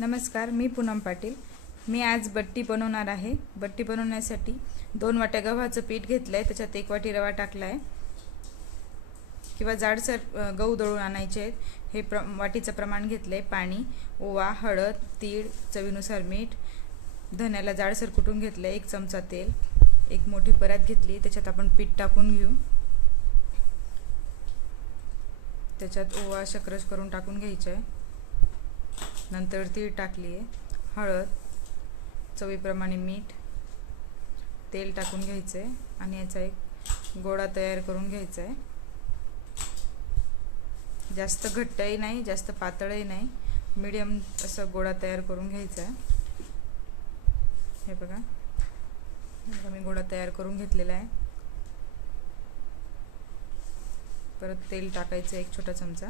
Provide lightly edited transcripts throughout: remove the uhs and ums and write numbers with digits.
नमस्कार, मी पूनम पाटील। मी आज बट्टी बनवणार आहे। बट्टी बनवण्यासाठी 2 वाट्या गव्हाचं पीठ घेतलंय, त्याच्यात 1 वाटी रवा टाकलाय किंवा जाडसर गहू दळून आणायचे आहेत। हे वाटीचं प्रमाण घेतलंय। पाणी, ओवा, हळद, तीळ, चवीनुसार मीठ, धन्याला जाडसर कुटून घेतलंय, 1 चमचा तेल, एक मोठी परात घेतली, त्याच्यात आपण पीठ टाकून घेऊ। त्याच्यात ओवा अशा क्रश करून टाकून घ्यायचा आहे। नंतर तीळ टाकली आहे, हळद, चवीप्रमाणे मीठ, तेल टाकून घ्यायचं आहे आणि याचा एक गोळा तयार करून घ्यायचा आहे। जास्त घट्टही नाही, जास्त पातळही नाही, मीडियम असा गोळा तयार करून घ्यायचा आहे। हे बघा, मी गोळा तयार करून घेतलेला आहे। परत तेल टाकायचं 1 छोटा चमचा।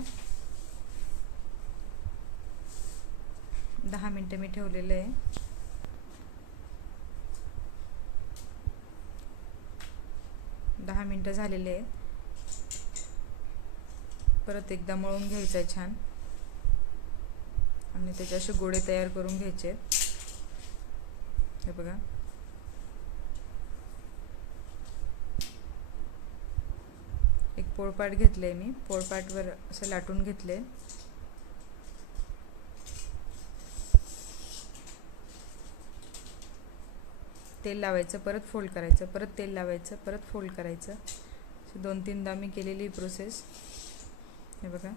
10 मिनिटं मी ठेवलेले आहे। दहा मिनिटं झालेले आहेत। परत एकदा मळून घ्यायचं आहे छान आणि त्याचे असे गोळे तयार करून घ्यायचे। हे बघा, एक पोळपाट घेतले, मी पोळपाटवर असं लाटून घेतले। तेल लावायचं, परत फोल्ड करायचं, परत तेल लावायचं, परत फोल्ड करायचं। 2-3दा मी केलेली प्रोसेस। हे बघा,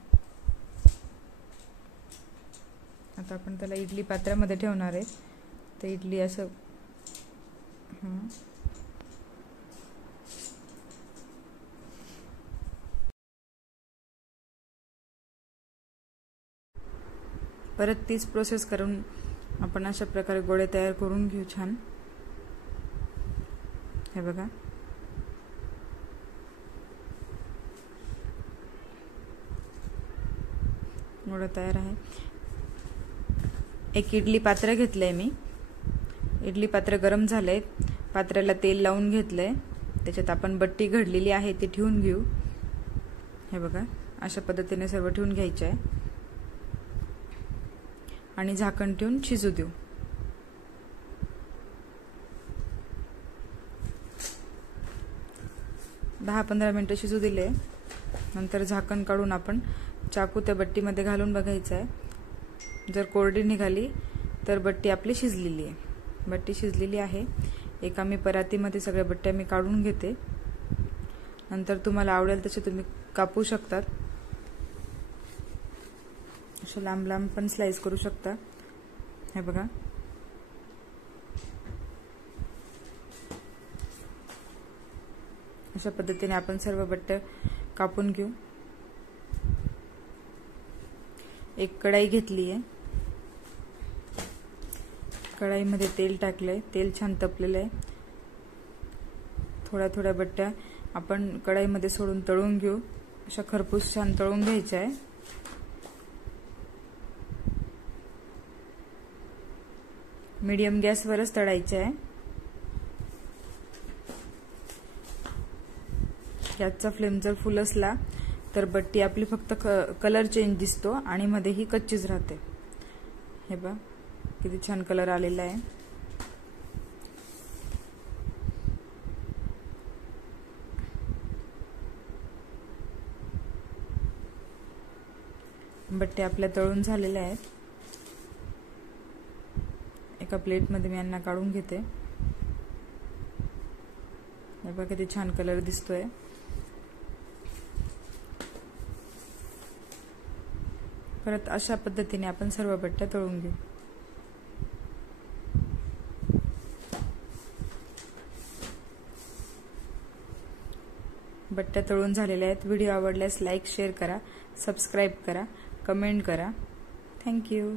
आता आपण त्याला इडली पात्रामध्ये ठेवणार आहे। तर इडली असं परत तीच प्रोसेस करून आपण अशा प्रकारे गोळे तयार करून घेऊ छान। हे बघा, गोळा तयार आहे। एक इडली पात्र घेतलंय मी। इडली पात्र गरम झालंय, पात्राला तेल लावून घेतलंय, त्याच्यात आपण बट्टी घडलेली आहे ती ठेवून घेऊ। हे बघा, अशा पद्धतीने सर्व ठेवून घ्यायचे आहे आणि झाकण ठेवून शिजू देऊ। 10-15 मिनिटं शिजू दिले। नंतर झाकण काढून आपण चाकू त्या बट्टीमध्ये घालून बघायचं आहे। जर कोरडी निघाली तर बट्टी आपली शिजलेली आहे। बट्टी शिजलेली आहे। एका मी परातीमध्ये सगळ्या बट्ट्या मी काढून घेते। नंतर तुम्हाला आवडेल तसे तुम्ही कापू शकतात, असे लांब लांब पण स्लाइस करू शकता। हे बघा, अशा पद्धतीने आपण सर्व बट्टे कापून घेऊ। एक कढाई घेतली आहे, कढाईमध्ये तेल टाकलंय, तेल छान तपलेलं आहे। थोड्या थोड्या बट्ट्या आपण कढाईमध्ये सोडून तळून घेऊ। अशा खरपूस छान तळून घ्यायच्या आहे। मीडियम गॅसवरच तळायचे आहे। गॅसचा फ्लेम जर फुल असला तर बट्टी आपली फक्त कलर चेंज दिसतो आणि मध्ये ही कच्चीच राहते। हे बघा, किती छान कलर आलेला आहे। बट्टे आपल्या तळून झालेल्या आहेत। एका प्लेटमध्ये मी यांना काढून घेते। हे बघा, किती छान कलर दिसतोय। परत अशा पद्धतीने आपण सर्व बट्ट्या तळून घेऊ। बट्ट्या तळून झालेल्या आहेत। व्हिडिओ आवडल्यास लाईक, शेअर करा, सबस्क्राईब करा, कमेंट करा। थँक्यू।